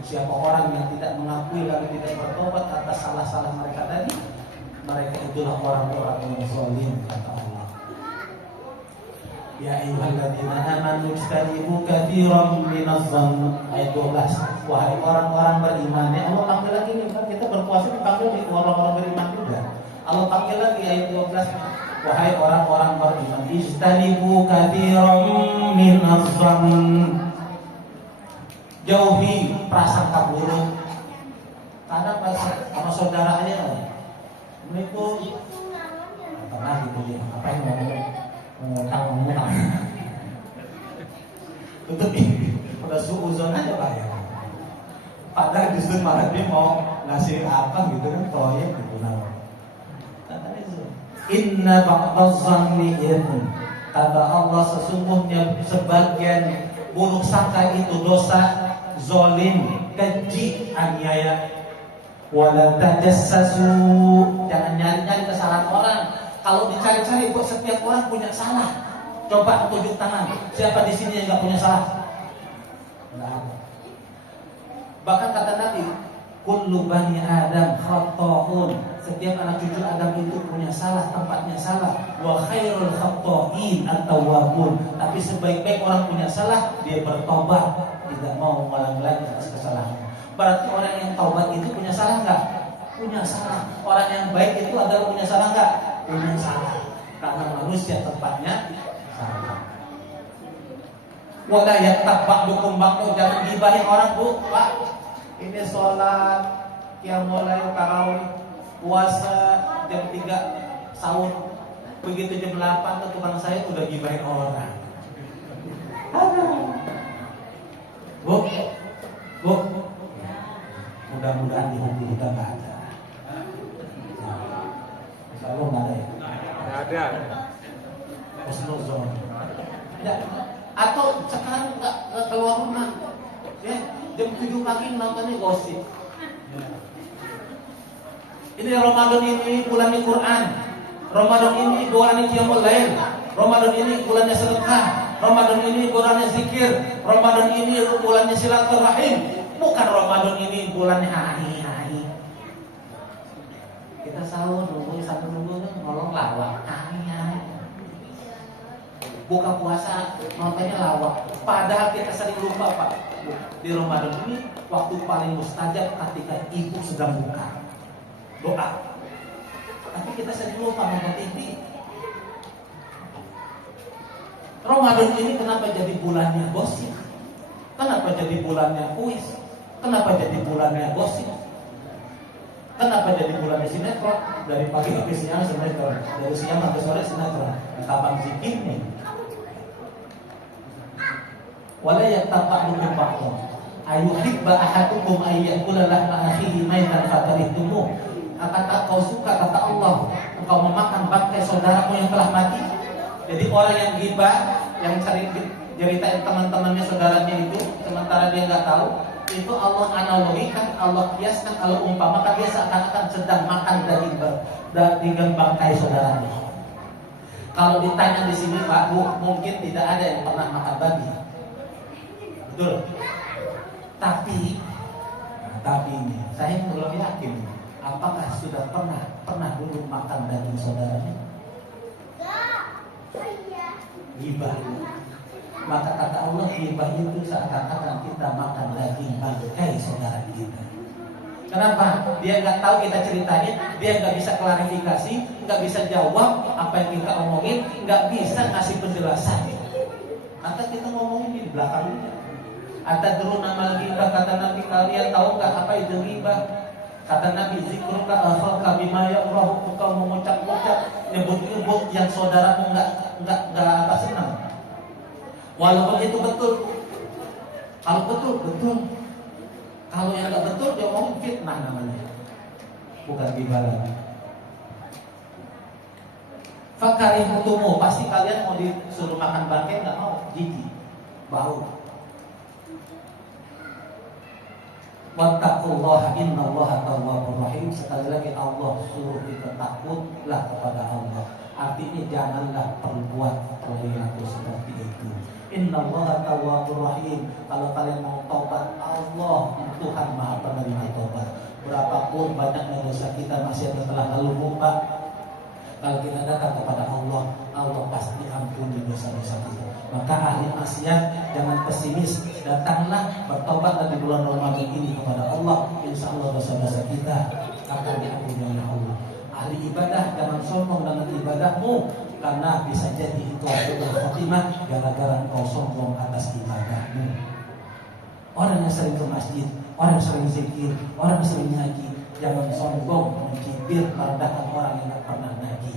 Siapa orang yang tidak mengakui lalu tidak bertobat atas salah-salah mereka tadi, mereka itulah orang-orang yang zalim, kata Allah. Ya ayyuhalladzina amanu ijtanibu katsiran minadh-dhann. Ayat 12. Wahai orang-orang beriman. Ya Allah panggil lagi nih, kan kita berpuasa dipanggil di orang-orang beriman juga. Allah panggil lagi ayat 12. Wahai orang-orang beriman, ijtanibu katsiran minadh-dhann. Jauhi prasangka buruk. Karena sama saudara aja Assalamualaikum. Pernah gitu dia, ngapain ngomong tutup ini, udah suuzon aja Pak ya. Padahal justru malah dia mau ngasih apa gitu kan, proyek gitu. Inna ba'dadh-dhanni itsm. Kata Allah, sesungguhnya sebagian buruk sangka itu dosa, zalim, keji, aniaya. Wala tajassasu. Jangan nyari-nyari kesalahan orang. Kalau dicari-cari, buat setiap orang punya salah. Coba tunjuk tangan. Siapa di sini yang nggak punya salah? Nggak ada. Bahkan kata Nabi, kullu bani Adam khata'un. Setiap anak cucu Adam itu punya salah, tempatnya salah. Wa khairul khata'in at-tawwabun. Tapi sebaik-baik orang punya salah, dia bertobat, tidak mau mengulangi lagi atas kesalahannya. Berarti orang yang taubat itu punya salah enggak? Punya salah. Orang yang baik itu adalah punya salah enggak? Punya salah. Karena manusia tempatnya salah. Wala yattaq' ba'dukum ba'du, jangan gibahin orang, Bu. Pak, ini sholat yang mulai tarawih, puasa jam 3 sahur, begitu jam 8 tuh tukang saya udah gibahin orang. Bu, mudah-mudahan di hati kita nggak ada. Selalu nggak ada ya? Nggak ada. Husnuzon. Ya. Atau sekarang nggak keluar rumah, ya jam 7 pagi nontonnya gosip. Ini Ramadan ini bulannya Quran, Ramadan ini bulannya Qiyamul Lail, Ramadan ini bulannya sedekah, Ramadan ini bulannya zikir, Ramadan ini bulannya silaturahim. Bukan Ramadan ini bulannya hari-hari. Kita sahur dulu, satu dulu ngolong lawak hari-hari. Buka puasa nontonnya lawak. Padahal kita sering lupa, Pak. Di Ramadan ini waktu paling mustajab ketika ibu sedang buka doa. Tapi kita sering lupa nonton TV. Ramadan ini kenapa jadi bulannya gosip? Kenapa jadi bulannya kuis? Kenapa jadi bulannya gosip? Kenapa jadi bulannya sinetron? Dari pagi sampai siang sinetron, dari siang sampai sore sinetron. Kapan zikirnya? Wala yattaq' ba'dukum ba'da. Ayuhibba ahadukum ayyakula lahma akhihi maitan fakarihtumu. Kata kau suka, kata Allah, engkau memakan bangkai saudaramu yang telah mati. Jadi orang yang ghibah, yang sering ceritain teman-temannya saudaranya itu, sementara dia nggak tahu, itu Allah analogikan, Allah kiaskan, kalau umpamakan dia seakan-akan sedang makan daging bangkai saudaranya. Kalau ditanya di sini, Pak Bu, mungkin tidak ada yang pernah makan babi. Betul. Tapi ini saya belum yakin apakah sudah pernah dulu makan daging saudaranya? Ghibah. Maka kata Allah, ghibah itu seakan-akan kita makan daging bangkai saudara kita. Kenapa? Dia nggak tahu kita ceritanya, dia nggak bisa klarifikasi, nggak bisa jawab apa yang kita omongin, nggak bisa ngasih penjelasan. Maka kita ngomongin di belakangnya. Atadrun nama ghibah, kata Nabi, kalian tahu nggak apa itu ghibah? Kata Nabi, zikruka akhaka bima yakrahu, engkau mengucap-ucap nyebut-nyebut yang saudaramu nggak senang. Walaupun itu betul. Kalau betul. Kalau yang nggak betul dia mau fitnah namanya. Bukan ghibah lagi. Fakarihtumu, pasti kalian mau disuruh makan bangkai nggak mau, jijik, bau. Wattaqullaha innallaha tawwabur rahim. Sekali lagi Allah suruh kita takutlah kepada Allah. Artinya janganlah perbuat perilaku seperti itu. Innallaha tawwabur rahim. Kalau kalian mau taubat, Allah Tuhan Maha penerima taubat. Berapapun banyaknya dosa kita, masih telah lalu lupa, kalau kita datang kepada Allah, Allah pasti ampuni dosa-dosa kita. Maka ahli maksiat jangan pesimis, datanglah bertobat di bulan Ramadan ini kepada Allah. Insya Allah dosa-dosa kita akan diampuni oleh Allah. Ahli ibadah jangan sombong dengan ibadahmu, karena bisa jadi itu adalah khotimah gara-gara engkau sombong atas ibadahmu. Orang yang sering ke masjid, orang yang sering zikir, orang yang sering ngaji, jangan sombong mencibir merendahkan orang yang tidak pernah ngaji.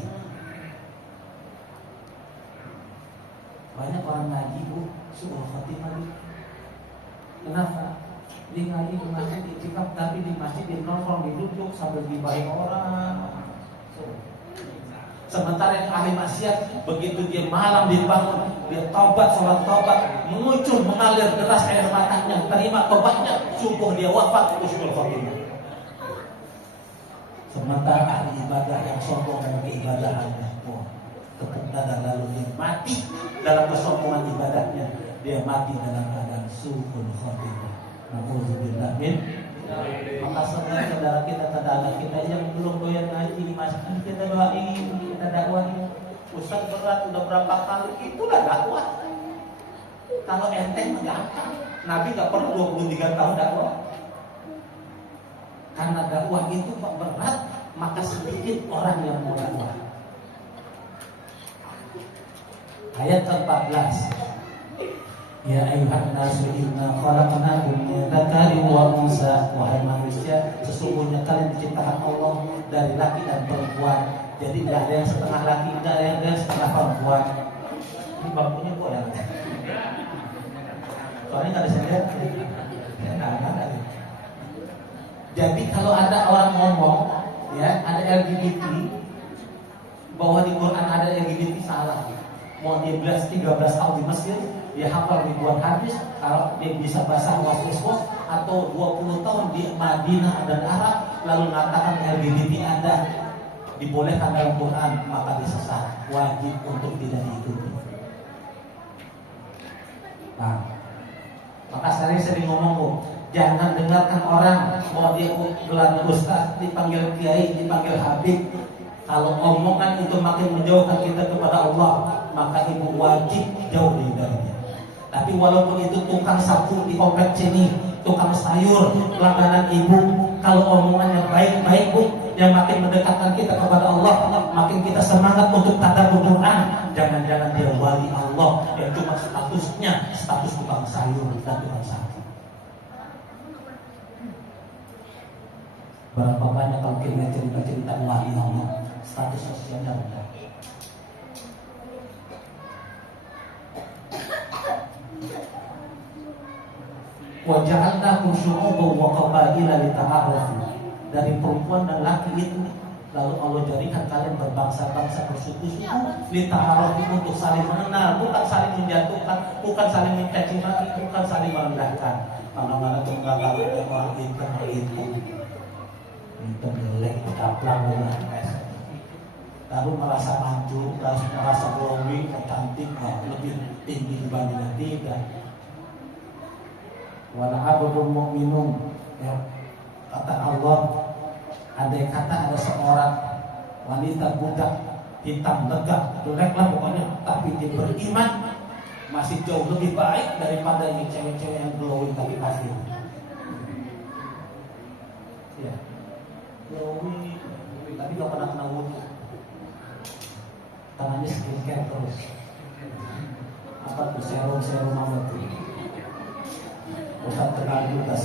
Banyak orang ngaji, Bu, suul khotimah. Kenapa? Dia ngaji di masjid, dicikap, tapi di masjid dia nongkrong, duduk sambil gibahin orang. Sementara yang ahli maksiat, begitu dia malam dibangun, dia taubat, sholat taubat, mengucur, mengalir deras air matanya, terima taubatnya, subuh dia wafat, husnul khotimah. Sementara ahli ibadah yang sombong dengan keibadahannya, tepuk dada lalu dia mati dalam kesombongan ibadahnya, dia mati dalam keadaan suul khotimah. Nauzubillah min. Maka saudara kita, tetangga kita yang belum doyan ngaji di masjid, kita doain, kita dakwahin. Ustaz berat udah berapa kali, itulah dakwah. Kalau enteng gampang. Nabi nggak perlu 23 tahun dakwah. Karena dakwah itu berat, maka sedikit orang yang mau dakwah. Ayat 14. Ya ayuhan nasu inna khalaqnakum min dzakarin wa unsa. Wahai manusia, sesungguhnya kalian diciptakan Allah dari laki dan perempuan. Jadi tidak ada yang setengah laki, tidak ada yang setengah perempuan. Ini bangkunya kok ada? Soalnya nggak ada sender. Jadi kalau ada orang ngomong, ya ada LGBT, bahwa di Quran ada LGBT, salah. Mau dia 13 tahun di Mesir, dia hafal ribuan hadis. Kalau dia bisa bahasa was-was, atau 20 tahun di Madinah dan Arab, lalu mengatakan LGBT ada, dibolehkan dalam Quran, maka dia sesat. Wajib untuk tidak diikuti. Nah, maka sering ngomong, jangan dengarkan orang mau dia gelar ustaz, dipanggil kiai, dipanggil habib. Kalau omongan itu makin menjauhkan kita kepada Allah, maka ibu wajib jauh darinya. Tapi walaupun itu tukang sapu di komplek sini, tukang sayur, langganan ibu, kalau omongannya baik-baik bu, yang makin mendekatkan kita kepada Allah, makin kita semangat untuk tadabbur Quran. Jangan-jangan dia wali Allah yang cuma statusnya status tukang sayur dan tukang sapu. Berapa banyak kalau kita cerita-cerita wali Allah, status sosialnya rendah. Wa ja'alnakum syu'uban wa qabaila lita'arafu. Dari perempuan dan laki itu, lalu Allah jadikan kalian berbangsa-bangsa, bersuku-suku, lita'arafu, untuk saling mengenal, bukan saling menjatuhkan, bukan saling mencaci maki, bukan saling merendahkan. Mana-mana tunggal orang itu jelek, kaplang, lalu merasa maju, merasa glowing, cantik, lebih tinggi dibandingkan tidak. Wala abdul mu'minun, ya, kata Allah, andai kata ada seorang wanita budak hitam legak, jeleklah pokoknya, tapi dia beriman, masih jauh lebih baik daripada yang cewek-cewek yang glowing tapi kafir. Ya, glowing tapi gak pernah kena wudhu, tangannya skincare terus. Apa tuh serum apa tuh? Ustaz terkenal juga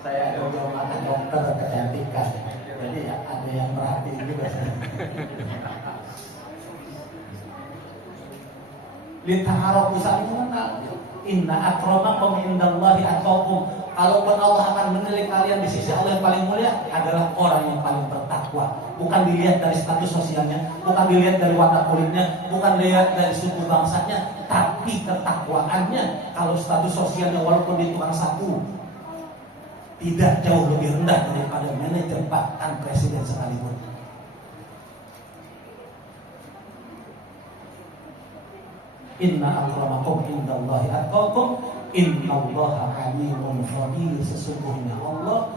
saya kalau makan dokter kecantikan, jadi ada yang merhatiin juga saya. Lita'arafu, saling mengenal. Inna akramakum indallahi atqakum. Kalaupun Allah akan menilai kalian di sisi Allah yang paling mulia, adalah orang yang paling bertakwa. Bukan dilihat dari status sosialnya, bukan dilihat dari warna kulitnya, bukan dilihat dari suku bangsanya, tapi ketakwaannya. Kalau status sosialnya walaupun di tukang sapu, tidak jauh lebih rendah daripada manajer bahkan presiden sekalipun. Inna akramakum indallahi atqakum innallaha alimun khabir. Sesungguhnya Allah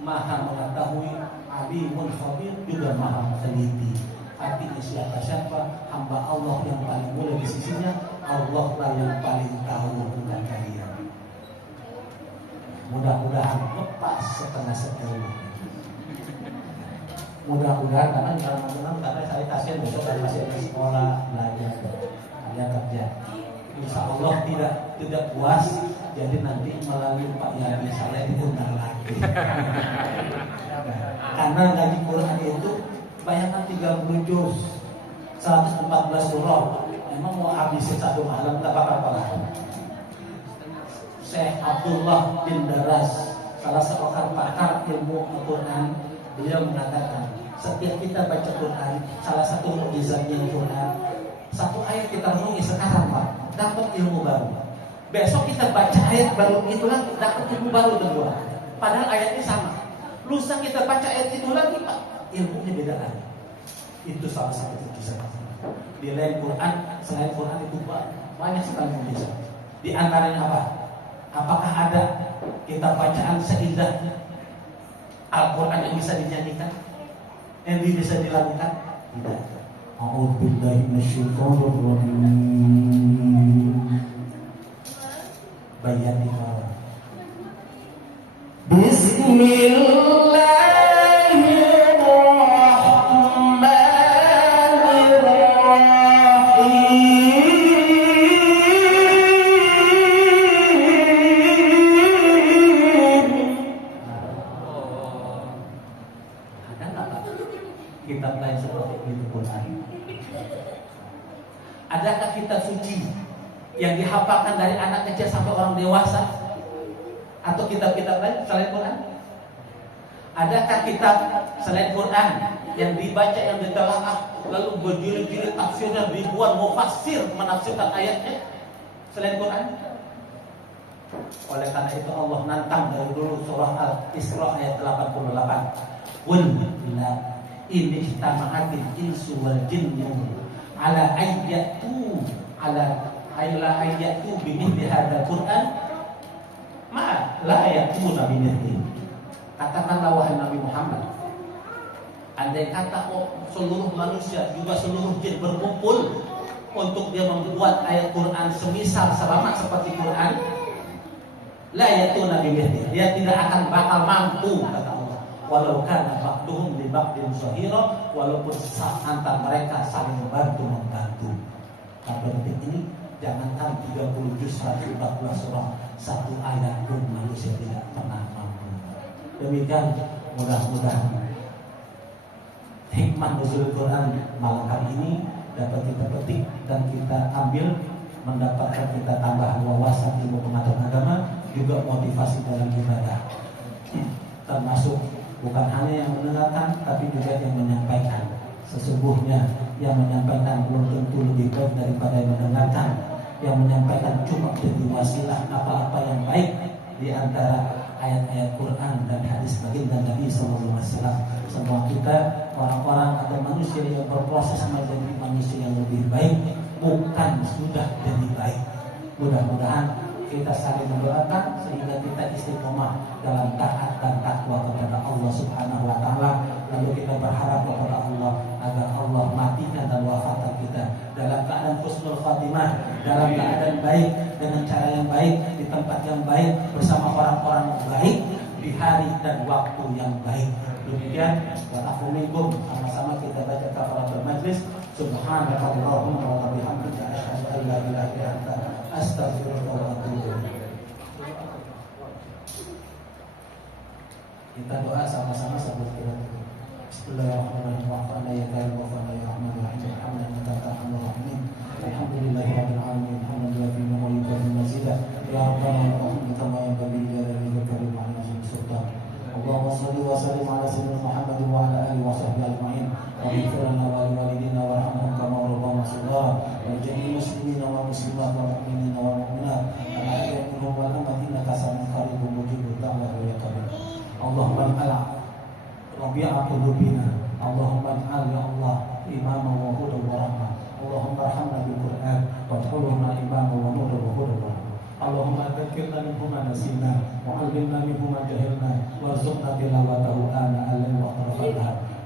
maha mengetahui, alimun khabir, juga maha teliti. Artinya siapa hamba Allah yang paling mulia di sisinya, Allah lah yang paling tahu tentang kalian. Mudah-mudahan lepas setengah-setengah. Mudah-mudahan, karena saya kasihan besok dan masih di sekolah belajar, ada kerja. Insya Allah tidak puas, jadi nanti melalui Pak Yani saya diundang lagi. Karena ngaji Quran itu bayangkan 30 juz, 114 surah. Memang mau habisin satu malam tak apa-apa. Syekh Abdullah bin Daras, salah seorang pakar ilmu Al-Quran, beliau mengatakan, setiap kita baca Quran, salah satu mukjizatnya Quran, satu ayat kita renungi sekarang Pak, dapat ilmu baru. Besok kita baca ayat baru itu lagi, dapat ilmu baru kedua. Padahal ayatnya sama. Lusa kita baca ayat itu lagi Pak, ilmunya beda lagi. Itu salah satu mukjizat. Di lain Quran, selain Quran itu banyak sekali mukjizat. Di antaranya apa? Apakah ada kita bacaan seindah Al-Quran yang bisa dinyanyikan, yang bisa dilakukan? Tidak. A'udzubillahi minasyaitonir rajim. Bayan di bawah. Kitab lain seperti itu Quran. Adakah kitab suci yang dihafalkan dari anak kecil sampai orang dewasa? Atau kitab-kitab lain selain Quran? Adakah kitab selain Quran yang dibaca, yang ditelaah, lalu berjilid-jilid tafsirnya ribuan mufassir menafsirkan ayatnya selain Quran? Oleh karena itu Allah nantang dari dulu surah Al-Isra ayat 88. Qul la in ijtama'atil insu wal jinnu ala ayyatu bimithli hadzal Qur'an ma la ya'tuna bimithli. Katakanlah wahai Nabi Muhammad, andai kata seluruh manusia juga seluruh jin berkumpul untuk dia membuat ayat Quran semisal selamat seperti Quran, la ya'tuna bimithli, dia tidak akan bakal mampu, kata Allah. Walau kana ba'duhum li ba'din zahira, walaupun antar mereka saling membantu. Pada detik ini jangankan 30 juz 114 surah, satu ayat pun manusia tidak pernah mampu. Demikian mudah-mudahan hikmah nuzul Quran malam hari ini dapat kita petik dan kita ambil, mendapatkan kita tambah wawasan ilmu pengetahuan agama, juga motivasi dalam ibadah. Termasuk bukan hanya yang mendengarkan, tapi juga yang menyampaikan. Sesungguhnya yang menyampaikan belum tentu lebih baik daripada yang mendengarkan. Yang menyampaikan cuma jadi wasilah apa-apa yang baik di antara ayat-ayat Quran dan hadis baginda Nabi SAW. Semua kita orang-orang atau manusia yang berproses menjadi manusia yang lebih baik, bukan sudah jadi baik. Mudah-mudahan kita saling mendoakan sehingga kita istiqomah dalam taat dan takwa kepada Allah Subhanahu wa taala. Lalu kita berharap kepada Allah agar Allah matikan dan wafatkan kita dalam keadaan husnul khatimah, dalam keadaan baik, dengan cara yang baik, di tempat yang baik, bersama orang-orang yang baik, di hari dan waktu yang baik. Demikian, wa'afumikum, sama-sama kita baca kafaratul majlis. Subhanakallahumma wa bihamdika asyhadu an la ilaha illa anta astaghfiruka wa atubu ilaik. Kita doa sama-sama sebelum kita tutup. Bismillahirrahmanirrahim. Wa'afana ya karim wa'afana ya rahman ya rahim. Alhamdulillah ta'ala rahmin. Alhamdulillahi rabbil alamin. Alhamdulillah fi ni'mati wa fi mazidah. Ya rabbana wa rahmatullahi kama yanbaghi li jalalihi wa karim wa azim sultan. Allahumma shalli wa sallim ala sayyidina Muhammad wa ala alihi wa sahbihi ajma'in. Wa ighfir lana wa li walidina warhamhum kama rabbana shaghira. Wa jami'il muslimina wa muslimat wa mu'minina wa mu'minat. Al-ahya'i minhum wal amwat innaka sami'un qaribun mujibud da'wati ya karim. Allahumma ij'al rabi'a qulubina, Allahumma ij'al ya Allah imama wa hudan wa rahmah. Allahumma arhamna bil Qur'an waj'alna imama wa nuran wa hudan wa rahmah. Allahumma dzakirna minhu ma nasina wa 'allimna minhu ma jahilna warzuqna tilawatahu ana al-laili wa atrafal.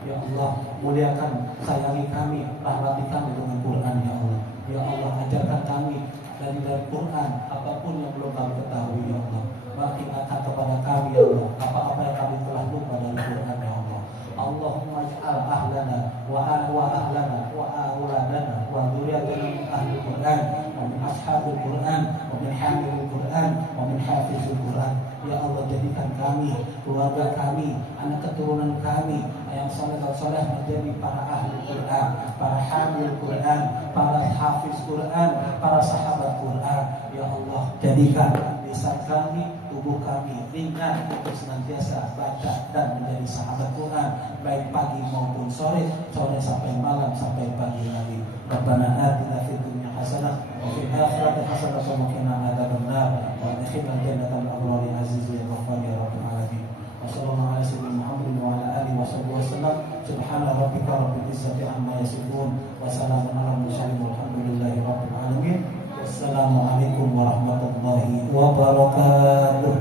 Ya Allah, muliakan, sayangi kami, rahmati kami dengan Quran ya Allah. Ya Allah, ajarkan kami dari Quran apapun yang belum kami ketahui ya Allah. Ingatkan kepada kami ya Allah apa-apa yang kami telah lupa dari Quran ya Allah. Allahumma ij'al ahlana wa ahlana wa auladana wa dzurriyyatana min ahli Quran wa min ashabil Quran wa min hamilil Quran wa min hafizil Quran. Ya Allah, jadikan kami, keluarga kami, anak keturunan kami yang saleh-saleh menjadi para ahli Quran, para hamil Quran, para hafiz Quran, para sahabat Quran. Ya Allah, jadikan lisan kami, tubuh kami ringan untuk senantiasa baca dan menjadi sahabat Quran, baik pagi maupun sore, sore sampai malam sampai pagi lagi. Rabbana atina fid dunya hasanah wa fil akhirati hasanah wa qina adzabannar wa adkhilna jannatal abrar aziz ya ghaffar ya rabbal alamin. Wa sallallahu ala sayyidina Muhammad wa ala alihi wa sahbihi wasallam. Subhana rabbika rabbil izzati amma yasifun wa salamun ala mursalin walhamdulillahi rabbil alamin. Wassalamualaikum warahmatullahi wabarakatuh.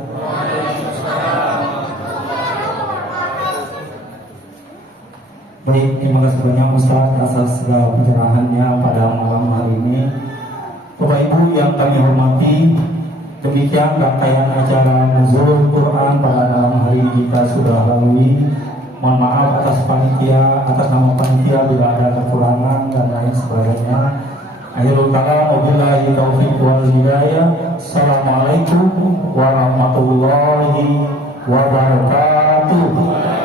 Baik, terima kasih banyak Ustaz atas segala pencerahannya pada malam hari ini. Bapak Ibu yang kami hormati, Demikian rangkaian acara Nuzul Quran pada malam hari kita sudah lalui. Mohon maaf atas panitia, atas nama panitia bila ada kekurangan dan lain sebagainya. Akhirul kalam, wabillahi taufiq wal hidayah. Assalamualaikum warahmatullahi wabarakatuh.